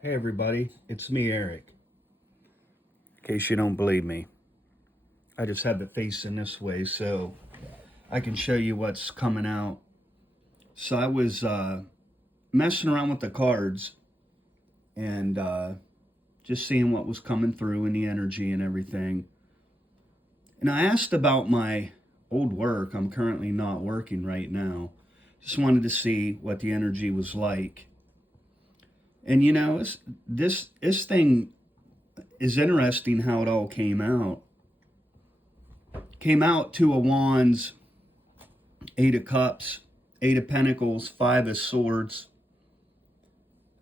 Hey everybody, it's me, Eric. In case you don't believe me, I just have it facing this way so I can show you what's coming out. So I was messing around with the cards and just seeing what was coming through and the energy and everything. And I asked about my old work. I'm currently not working right now. Just wanted to see what the energy was like. And this thing is interesting how it all came out. Came out Two of Wands, Eight of Cups, Eight of Pentacles, Five of Swords,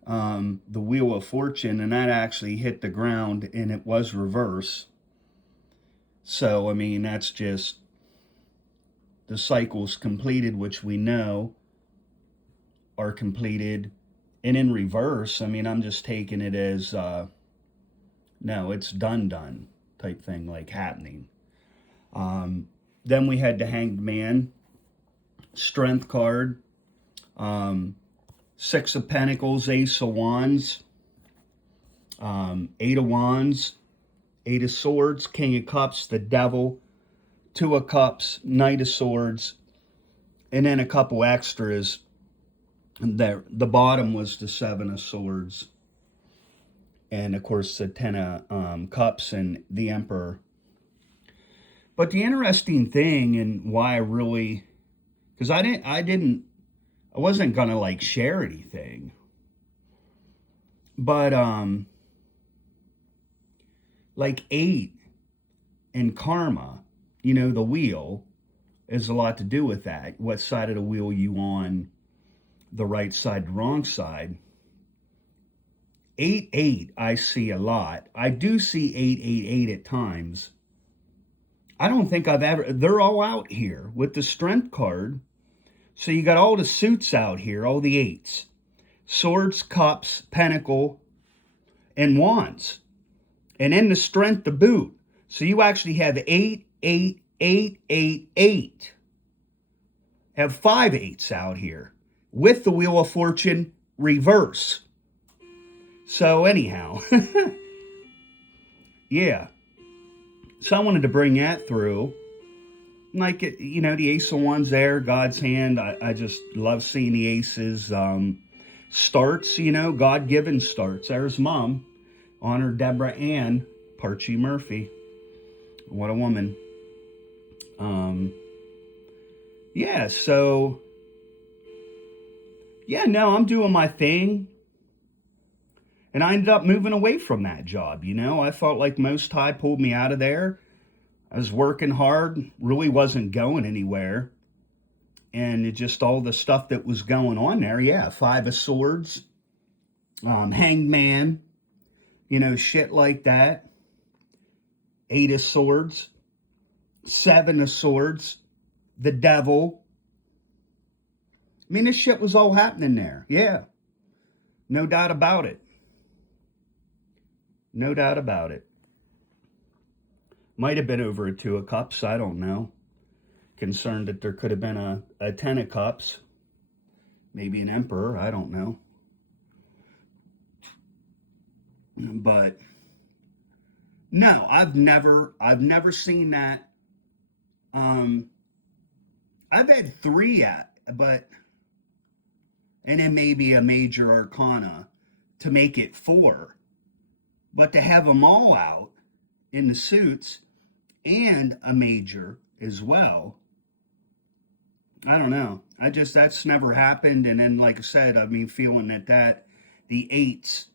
the Wheel of Fortune, and that actually hit the ground and it was reverse. So, I mean, that's just the cycles completed, which we know are completed. And in reverse, I mean, I'm just taking it as no, it's done type thing, like happening. Then we had the Hanged Man, Strength card, Six of Pentacles, Ace of Wands, Eight of Wands, Eight of Swords, King of Cups, the Devil, Two of Cups, Knight of Swords, and then a couple extras. There, the bottom was the Seven of Swords, and of course the Ten of Cups and the Emperor. But the interesting thing, and why I really, because I wasn't gonna like share anything, but like eight and karma, the wheel has a lot to do with that. What side of the wheel you on, the right side, the wrong side. 8 I see a lot. I do see 8 at times. I don't think they're all out here with the Strength card. So you got all the suits out here, all the eights. Swords, Cups, Pentacle, and Wands. And then the Strength to boot. So you actually have 8. Have 5 8s out here with the Wheel of Fortune reverse. So anyhow, yeah. So I wanted to bring that through. Like, the Ace of Wands there, God's hand. I just love seeing the aces. Starts, God-given starts. There's Mom. Honor Deborah Ann Parchie Murphy. What a woman. Yeah, so, yeah, no, I'm doing my thing. And I ended up moving away from that job, I felt like Most High pulled me out of there. I was working hard, really wasn't going anywhere. And it just all the stuff that was going on there, yeah, Five of Swords, Hanged Man, shit like that. Eight of Swords, Seven of Swords, the Devil. I mean, this shit was all happening there, yeah. No doubt about it. No doubt about it. Might have been over a Two of Cups, I don't know. Concerned that there could have been a Ten of Cups. Maybe an Emperor, I don't know. But no, I've never seen that. I've had 3 but and then maybe a major arcana to make it 4. But to have them all out in the suits and a major as well, I don't know. That's never happened. And then, like I said, I mean, feeling that the 8s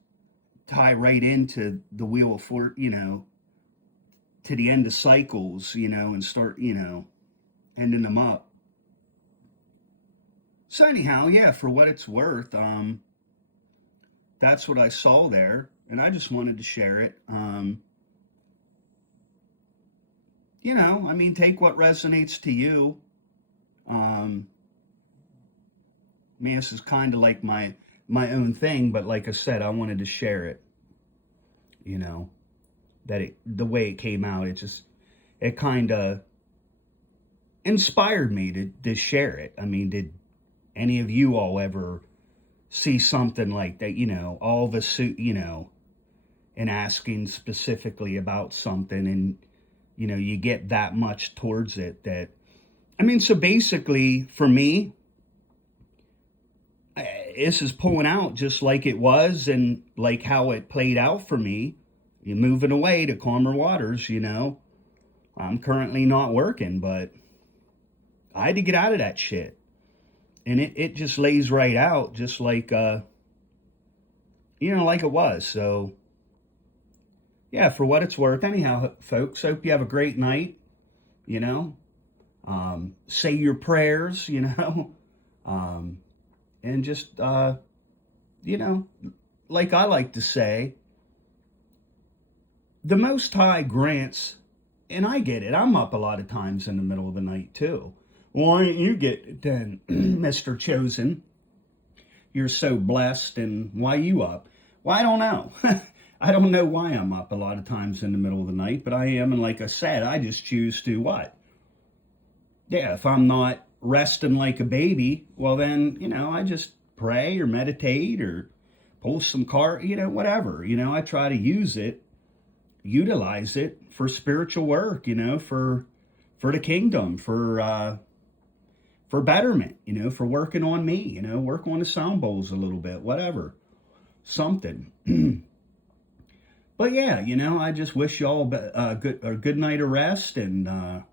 tie right into the Wheel of Fortune, to the end of cycles, and start, ending them up. So anyhow, yeah, for what it's worth, that's what I saw there, and I just wanted to share it. I mean, take what resonates to you. I mean, this is kind of like my own thing, but like I said, I wanted to share it. The way it came out, it kind of inspired me to share it. I mean, did any of you all ever see something like that, all of us, and asking specifically about something, and, you get that much towards it so basically for me, this is pulling out just like it was and like how it played out for me. You're moving away to calmer waters, I'm currently not working, but I had to get out of that shit. And it just lays right out, just like, like it was. So, yeah, for what it's worth. Anyhow, folks, hope you have a great night, you know. Say your prayers, and just, like I like to say, the Most High grants, and I get it, I'm up a lot of times in the middle of the night too. Why don't you get it then, Mr. Chosen? You're so blessed, and why you up? Well, I don't know. I don't know why I'm up a lot of times in the middle of the night, but I am, and like I said, I just choose to what? Yeah, if I'm not resting like a baby, well then, I just pray or meditate or pull some whatever. I try to utilize it for spiritual work, for the kingdom, for betterment, for working on me, work on the sound bowls a little bit, whatever, something. But yeah, I just wish y'all a good night of rest, and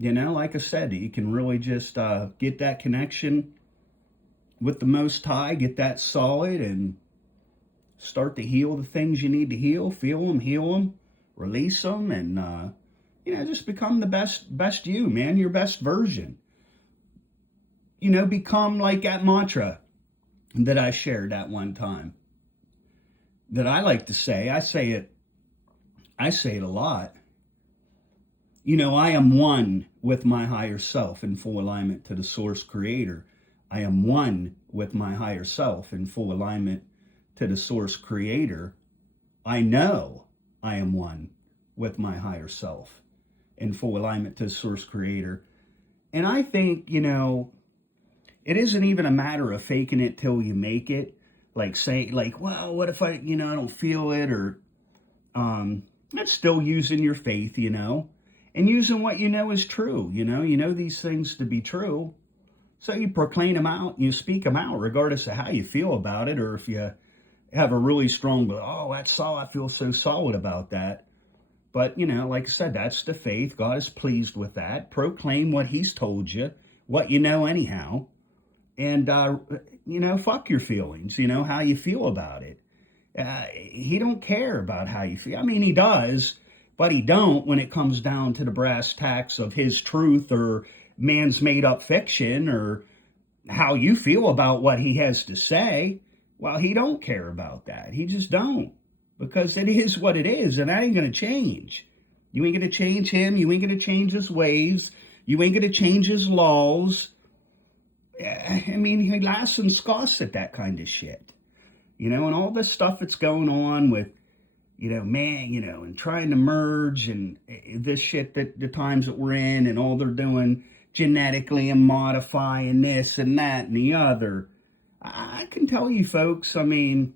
like I said, you can really just get that connection with the Most High, get that solid, and start to heal the things you need to heal, feel them, heal them, release them, and just become the best you, man, your best version. Become like that mantra that I shared that one time, that I like to say. I say it a lot. I am one with my higher self in full alignment to the source creator. I am one with my higher self in full alignment to the source creator. I know I am one with my higher self in full alignment to the source creator. And I think, it isn't even a matter of faking it till you make it. Like saying, well, what if I don't feel it, or that's still using your faith, and using what is true, these things to be true. So you proclaim them out, you speak them out, regardless of how you feel about it, or if you have a really strong, that's solid, I feel so solid about that. But, like I said, that's the faith. God is pleased with that. Proclaim what he's told you, what you know anyhow. And, fuck your feelings, how you feel about it. He don't care about how you feel. I mean, he does, but he don't when it comes down to the brass tacks of his truth or man's made up fiction, or how you feel about what he has to say. Well, he don't care about that. He just don't, because it is what it is, and that ain't going to change. You ain't going to change him. You ain't going to change his ways. You ain't going to change his laws. I mean, he laughs and scoffs at that kind of shit, and all this stuff that's going on with, and trying to merge, and this shit that the times that we're in, and all they're doing genetically and modifying this and that and the other. I can tell you, folks, I mean,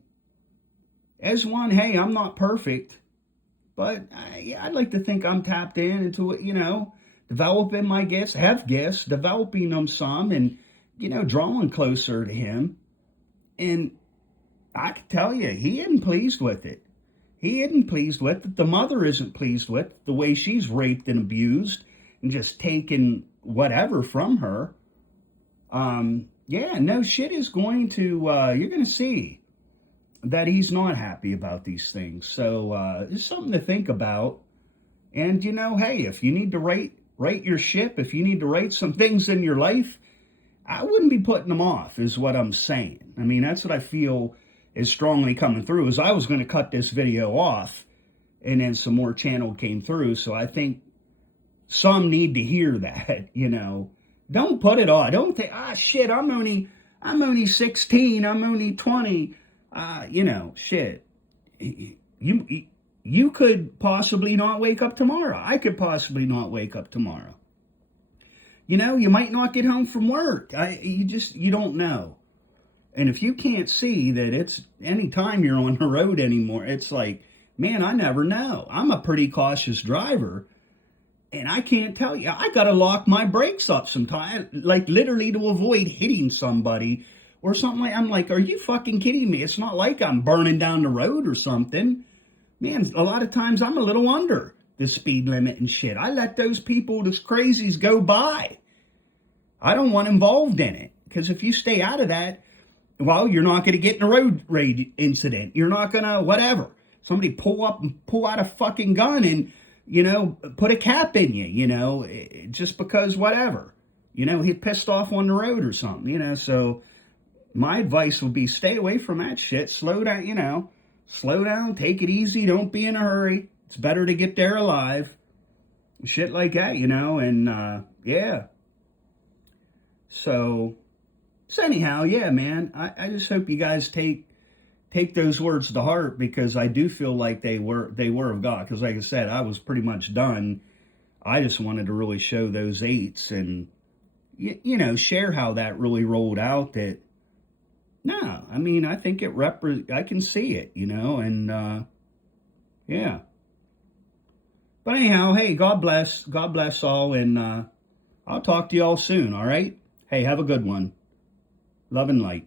as one, hey, I'm not perfect, but I'd like to think I'm tapped into it, developing my gifts, developing them some, and, drawing closer to him. And I can tell you, he isn't pleased with it. He isn't pleased with it. The mother isn't pleased with the way she's raped and abused and just taken whatever from her. No shit is going to, you're going to see that he's not happy about these things. So it's something to think about. And, hey, if you need to right your ship, if you need to right some things in your life, I wouldn't be putting them off, is what I'm saying. I mean, that's what I feel is strongly coming through. Is I was going to cut this video off, and then some more channel came through. So I think some need to hear that, Don't put it on. Don't think, shit, I'm only 16, I'm only 20. Shit. You could possibly not wake up tomorrow. I could possibly not wake up tomorrow. You might not get home from work. You don't know. And if you can't see that it's any time you're on the road anymore, it's like, man, I never know. I'm a pretty cautious driver. And I can't tell you, I got to lock my brakes up sometimes, like literally to avoid hitting somebody or something. I'm like, are you fucking kidding me? It's not like I'm burning down the road or something. Man, a lot of times I'm a little under the speed limit and shit. I let those people, those crazies go by. I don't want involved in it. Because if you stay out of that, well, you're not going to get in a road rage incident. You're not going to whatever. Somebody pull up and pull out a fucking gun and, put a cap in you, just because whatever. He pissed off on the road or something, So my advice would be stay away from that shit. Slow down, slow down, take it easy. Don't be in a hurry. It's better to get there alive. Shit like that, and yeah. So anyhow, yeah, man, I just hope you guys take those words to heart, because I do feel like they were of God. Because like I said, I was pretty much done. I just wanted to really show those 8's and, share how that really rolled out. That, no, I mean, I think I can see it, and, yeah. But anyhow, hey, God bless all, and I'll talk to you all soon, all right? Hey, have a good one. Love and light.